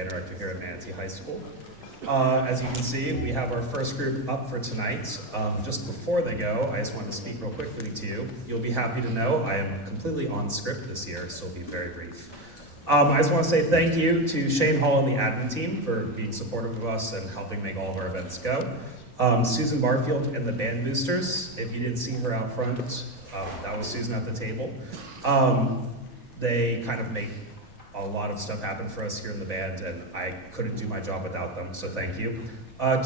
band director here at Manatee High School. As you can see, we have our first group up for tonight. Just before they go, I just wanted to speak real quickly to you. You'll be happy to know I am completely on script this year, so it'll be very brief. I just want to say thank you to Shane Hall and the admin team for being supportive of us and helping make all of our events go. Susan Barfield and the band boosters, if you didn't see her out front, that was Susan at the table. They kind of make a lot of stuff happen for us here in the band, and I couldn't do my job without them, so thank you.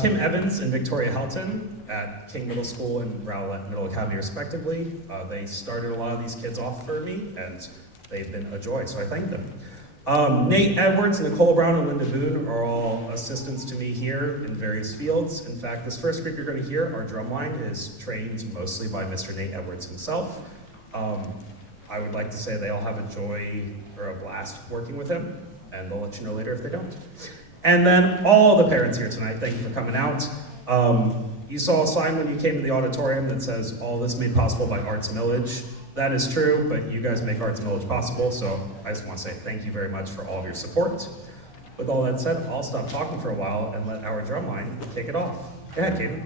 Kim Evans and Victoria Helton at King Middle School and Rowlett Middle Academy respectively. They started a lot of these kids off for me, and they've been a joy, so I thank them. Nate Edwards, Nicole Brown, and Linda Boone are all assistants to me here in various fields. In fact, this first group you're going to hear, our drumline, is trained mostly by Mr. Nate Edwards himself. I would like to say they all have a joy or a blast working with him, and they'll let you know later if they don't. And then all the parents here tonight, thank you for coming out. You saw a sign when you came to the auditorium that says, all this made possible by Arts Millage. That is true, but you guys make Arts Millage possible, so I just want to say thank you very much for all of your support. With all that said, I'll stop talking for a while and let our drumline kick it off. Go ahead, Katie.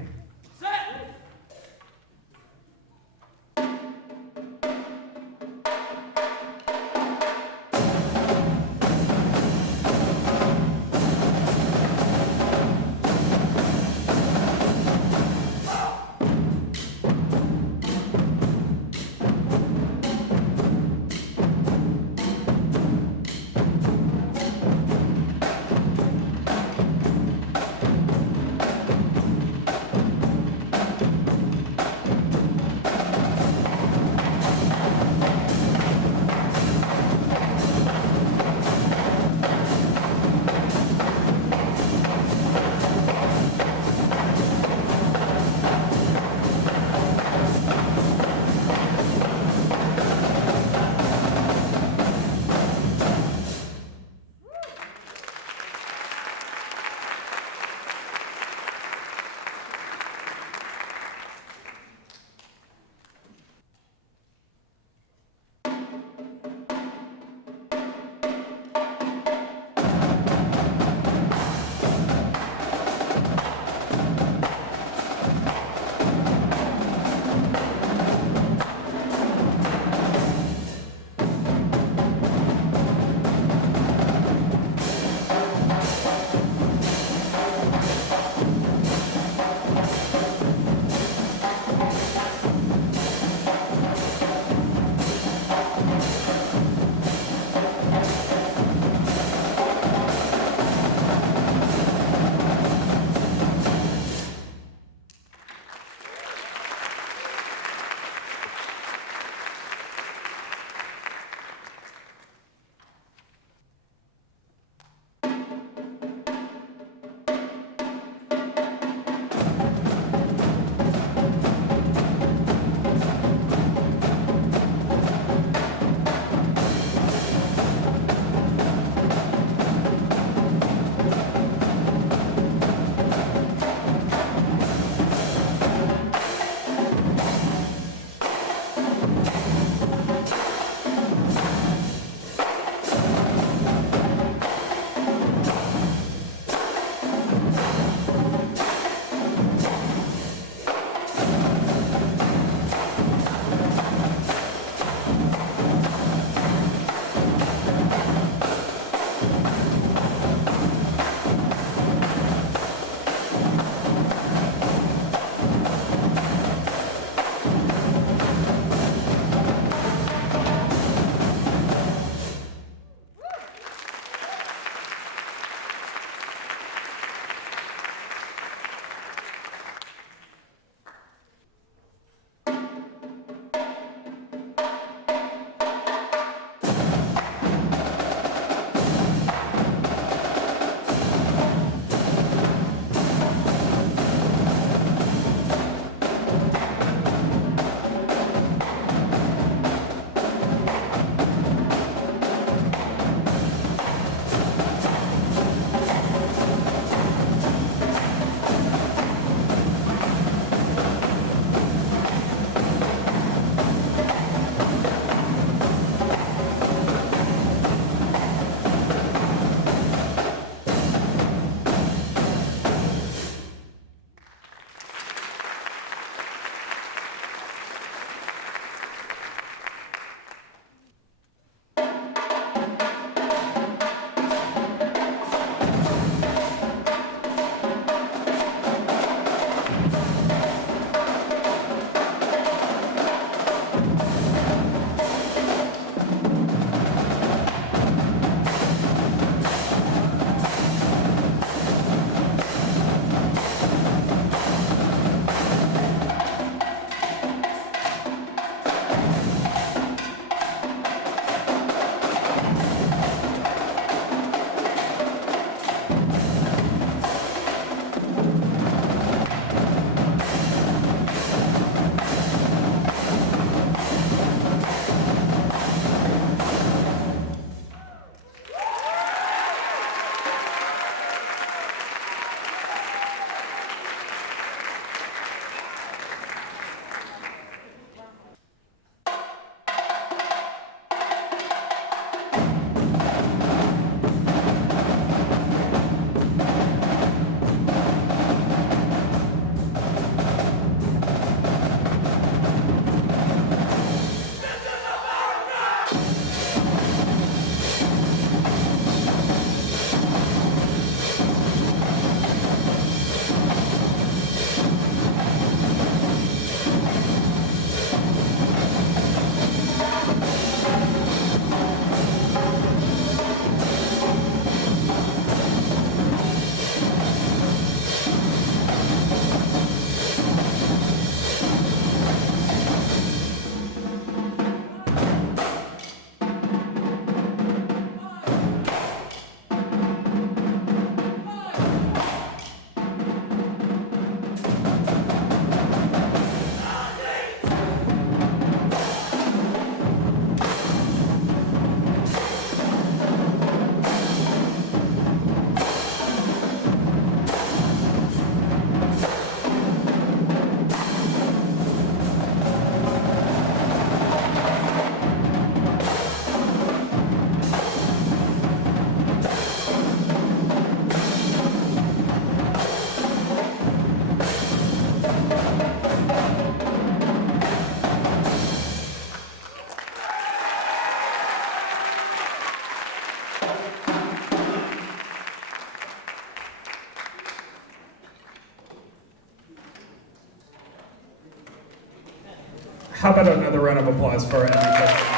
about another round of applause for our MHS?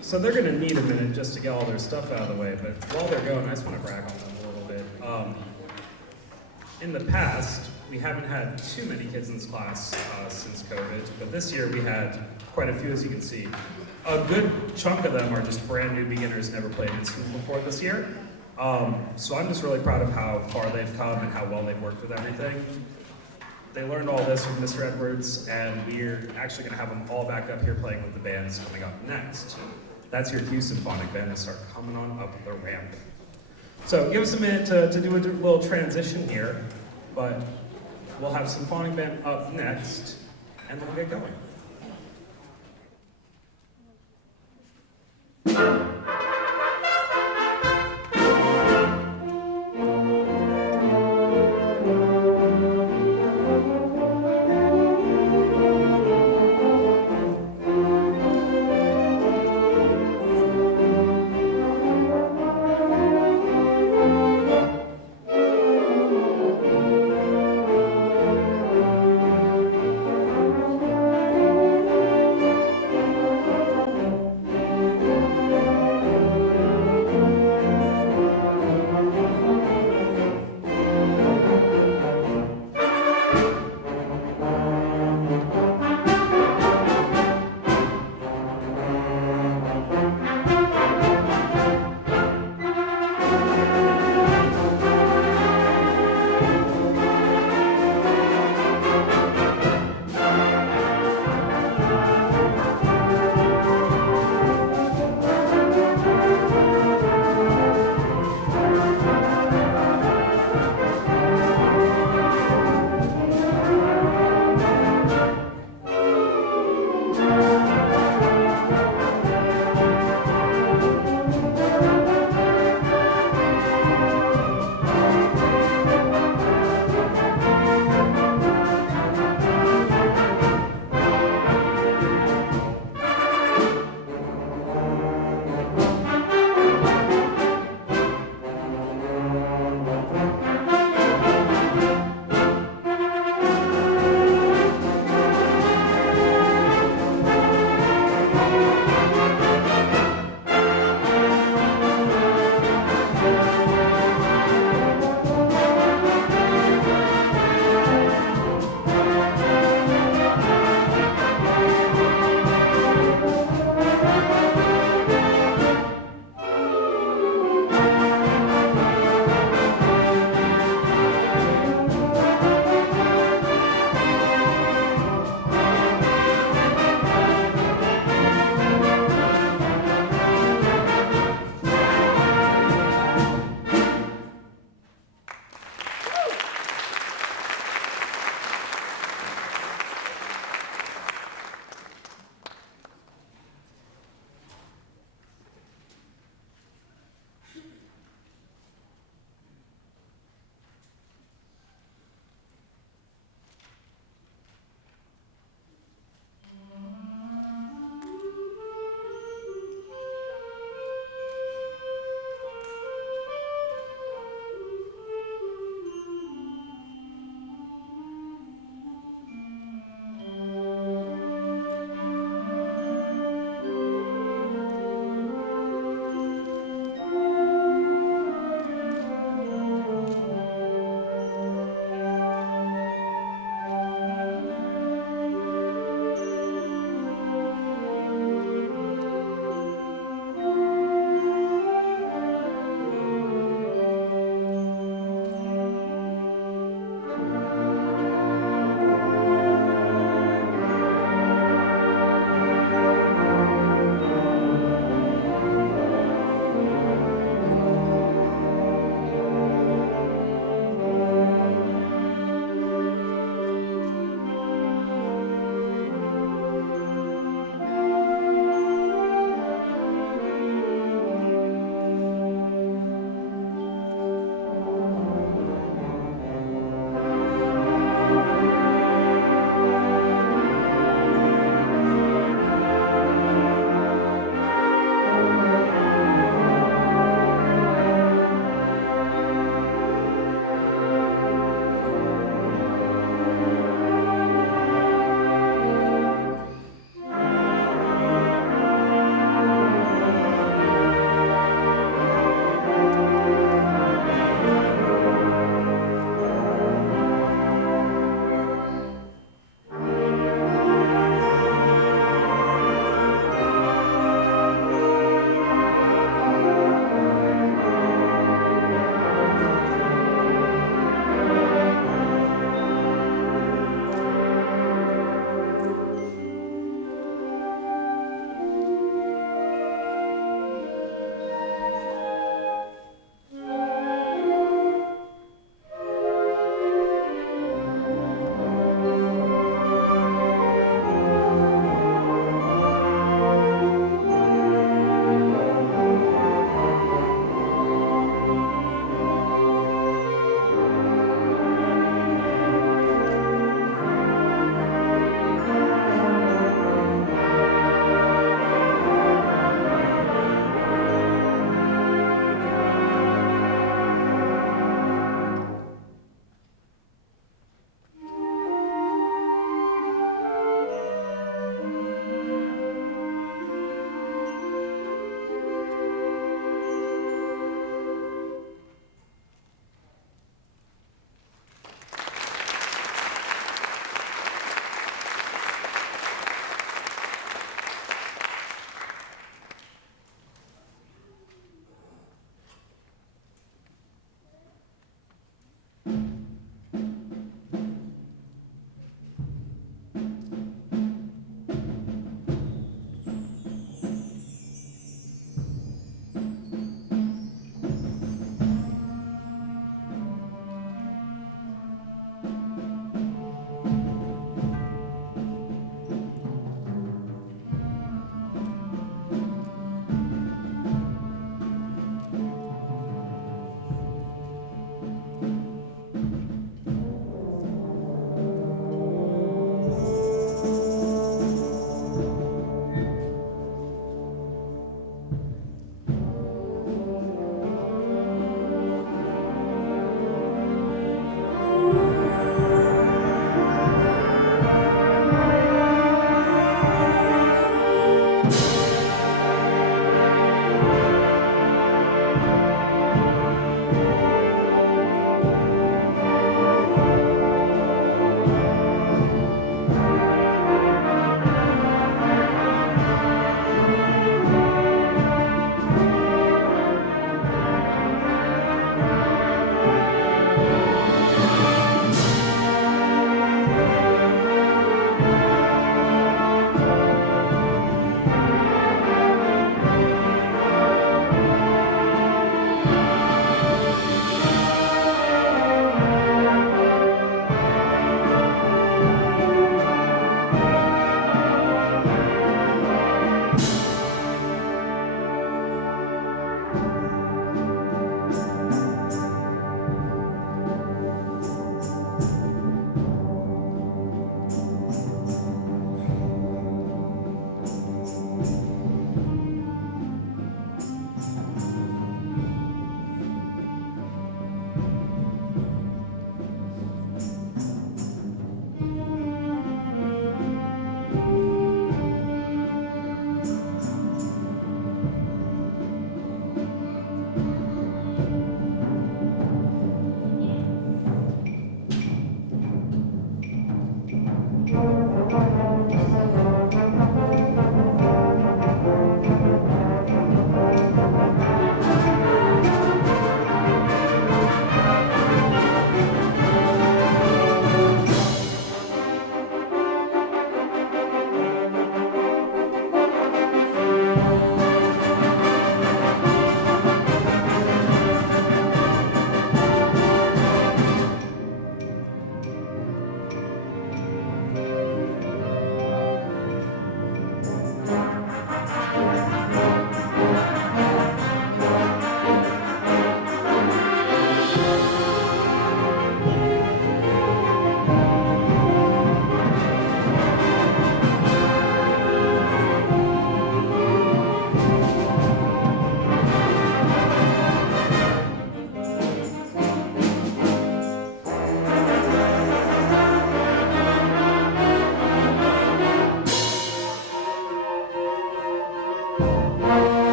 So they're going to need a minute just to get all their stuff out of the way, but while they're going, I just want to brag on them a little bit. In the past, we haven't had too many kids in this class since COVID, but this year we had quite a few, as you can see. A good chunk of them are just brand new beginners, never played an instrument before this year. So I'm just really proud of how far they've come and how well they've worked with everything. They learned all this from Mr. Edwards, and we're actually going to have them all back up here playing with the bands coming up next. That's your cue, Symphonic Band, and start coming on up the ramp. So give us a minute to do a little transition here, but we'll have Symphonic Band up next, and then we'll get going.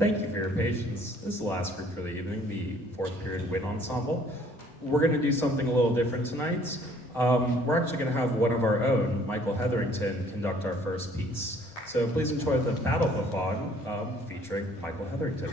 Thank you for your patience. This is the last group for the evening, the fourth period Wind Ensemble. We're going to do something a little different tonight. We're actually going to have one of our own, Michael Hetherington, conduct our first piece. So please enjoy the Battle Bouffon featuring Michael Hetherington.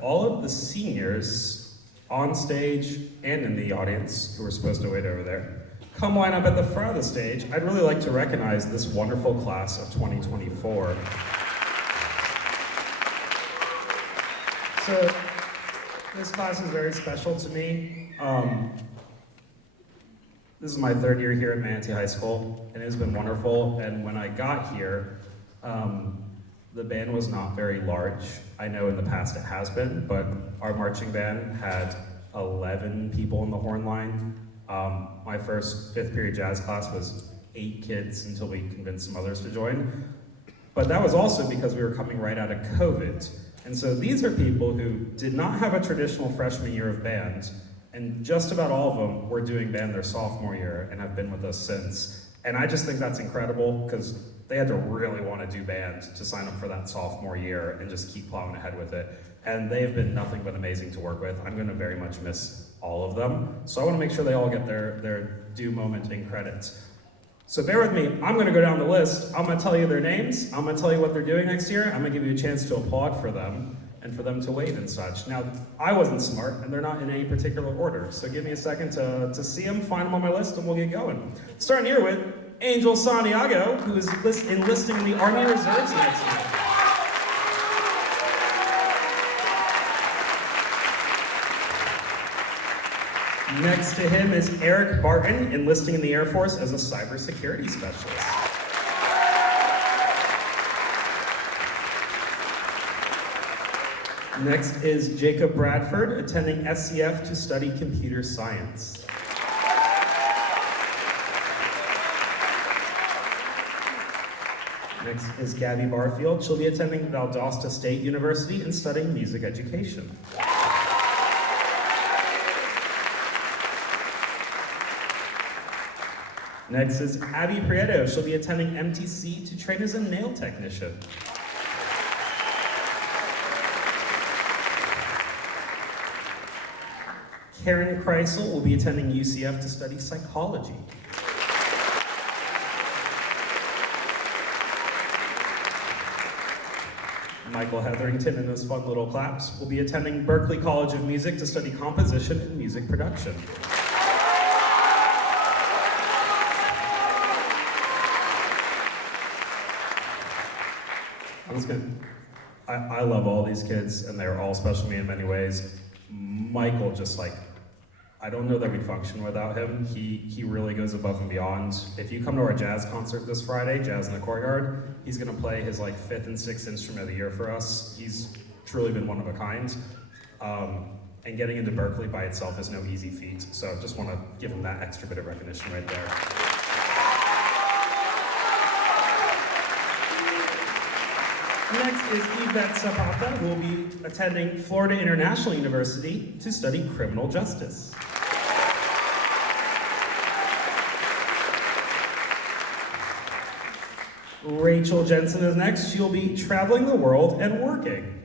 All of the seniors on stage and in the audience, who are supposed to wait over there, come line up at the front of the stage. I'd really like to recognize this wonderful class of 2024. So, this class is very special to me. This is my third year here at Manatee High School, and it has been wonderful. And when I got here, the band was not very large. I know in the past it has been, but our marching band had 11 people in the horn line. My first fifth period jazz class was 8 kids until we convinced some others to join. But that was also because we were coming right out of COVID. And so these are people who did not have a traditional freshman year of band, and just about all of them were doing band their sophomore year and have been with us since. And I just think that's incredible, because they had to really want to do band to sign up for that sophomore year and just keep plowing ahead with it. And they have been nothing but amazing to work with. I'm going to very much miss all of them. So I want to make sure they all get their due moment in credits. So bear with me, I'm gonna go down the list. I'm gonna tell you their names, I'm gonna tell you what they're doing next year, I'm gonna give you a chance to applaud for them and for them to wave and such. Now, I wasn't smart, and they're not in any particular order, so give me a second to see them, find them on my list, and we'll get going. Starting here with Angel Santiago, who is enlisting in the Army Reserves next year. Next to him is Eric Barton, enlisting in the Air Force as a cybersecurity specialist. Next is Jacob Bradford, attending SCF to study computer science. Next is Gabby Barfield. She'll be attending Valdosta State University and studying music education. Next is Abby Prieto. She'll be attending MTC to train as a nail technician. Karen Kreisel will be attending UCF to study psychology. Michael Hetherington and his fun little claps will be attending Berklee College of Music to study composition and music production. I love all these kids, and they're all special to me in many ways. Michael, just like, I don't know that we'd function without him. He really goes above and beyond. If you come to our jazz concert this Friday, Jazz in the Courtyard, he's gonna play his like 5th and 6th instrument of the year for us. He's truly been one of a kind. And getting into Berklee by itself is no easy feat. So just wanna give him that extra bit of recognition right there. Next is Yvette Zapata, who will be attending Florida International University to study criminal justice. Rachel Jensen is next. She'll be traveling the world and working.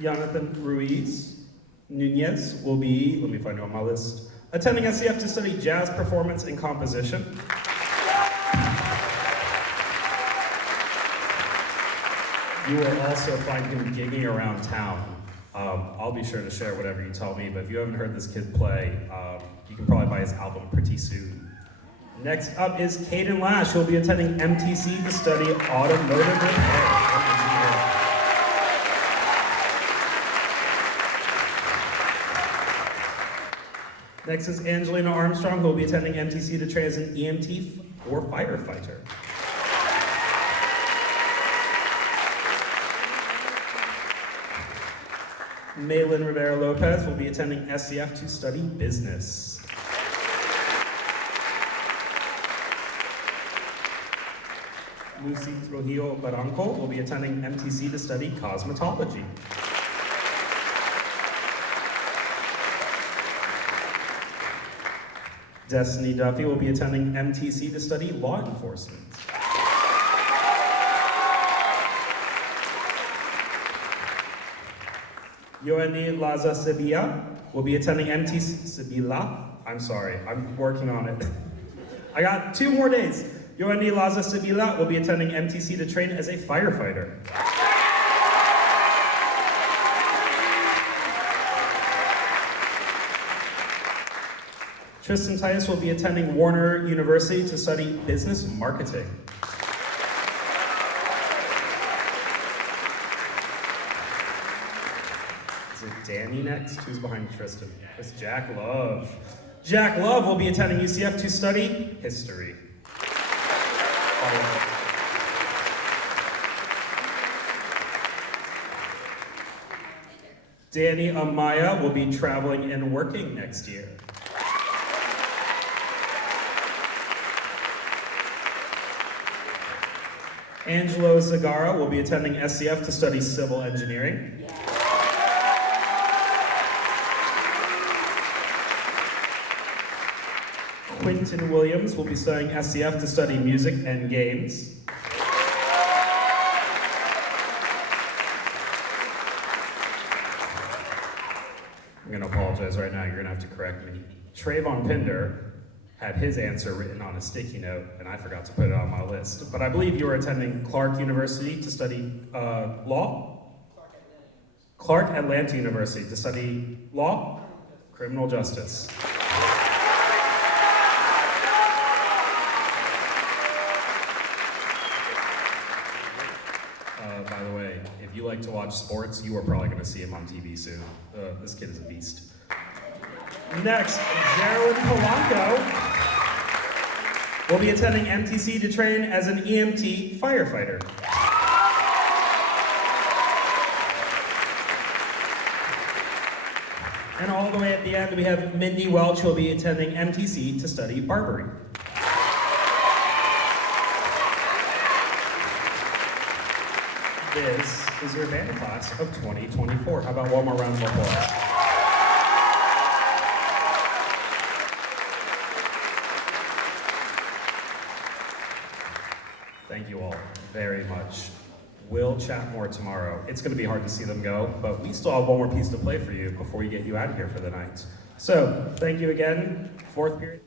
Jonathan Ruiz Nunez will be, let me find you on my list, attending SCF to study jazz performance and composition. You will also find him gigging around town. I'll be sure to share whatever you tell me, but if you haven't heard this kid play, you can probably buy his album pretty soon. Next up is Caden Lash, who will be attending MTC to study automotive repair. Next is Angelina Armstrong, who will be attending MTC to train as an EMT or firefighter. Maylin Rivera Lopez will be attending SCF to study business. Lucy Trujillo Barranco will be attending MTC to study cosmetology. Destiny Duffy will be attending MTC to study law enforcement. Yoani Laza Sevilla will be attending MTC Sevilla. I'm sorry, I'm working on it. I got 2 more days. Yoani Laza Sevilla will be attending MTC to train as a firefighter. Tristan Titus will be attending Warner University to study business marketing. Is it Danny next? Who's behind Tristan? It's Jack Love. Jack Love will be attending UCF to study history. Danny Amaya will be traveling and working next year. Angelo Zagara will be attending SCF to study civil engineering. Quinton Williams will be studying SCF to study music and games. I'm gonna apologize right now, you're gonna have to correct me. Trayvon Pinder had his answer written on a sticky note, and I forgot to put it on my list. But I believe you were attending Clark University to study law? Clark Atlanta University to study law? Criminal justice. By the way, if you like to watch sports, you are probably going to see him on TV soon. This kid is a beast. Next, Geraldine Polanco will be attending MTC to train as an EMT firefighter. And all the way at the end, we have Mindy Welch, who will be attending MTC to study barbering. This is your band class of 2024. How about one more round of applause? Thank you all very much. We'll chat more tomorrow. It's going to be hard to see them go, but we still have one more piece to play for you before we get you out of here for the night. So, thank you again. Fourth period.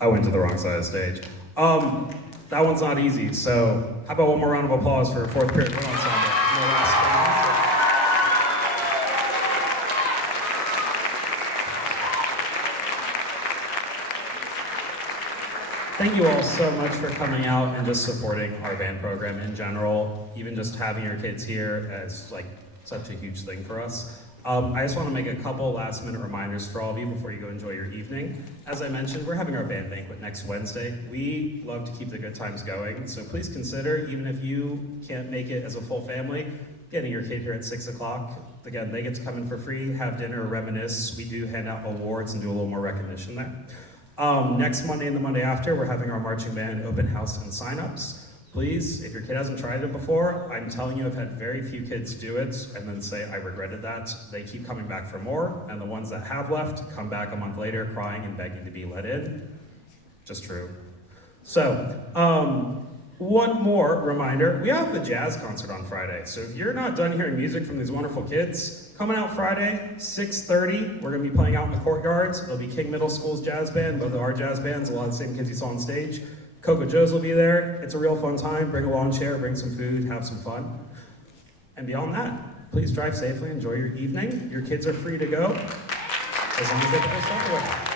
I went to the wrong side of the stage. That one's not easy, so how about one more round of applause for fourth period Wind Ensemble? Thank you all so much for coming out and just supporting our band program in general. Even just having your kids here is like such a huge thing for us. I just want to make a couple last minute reminders for all of you before you go enjoy your evening. As I mentioned, we're having our band banquet next Wednesday. We love to keep the good times going, so please consider, even if you can't make it as a full family, getting your kid here at 6 o'clock. Again, they get to come in for free, have dinner, reminisce. We do hand out awards and do a little more recognition there. Next Monday and the Monday after, we're having our marching band open house and sign-ups. Please, if your kid hasn't tried it before, I'm telling you, I've had very few kids do it and then say, I regretted that. They keep coming back for more, and the ones that have left come back a month later crying and begging to be let in. Just true. So, one more reminder, we have the jazz concert on Friday. So if you're not done hearing music from these wonderful kids, coming out Friday, 6:30, we're gonna be playing out in the courtyards. It'll be King Middle School's jazz band, both of our jazz bands, a lot of the same kids you saw on stage. Coco Joe's will be there. It's a real fun time. Bring a lawn chair, bring some food, have some fun. And beyond that, please drive safely, enjoy your evening. Your kids are free to go, as long as they put their stuff away.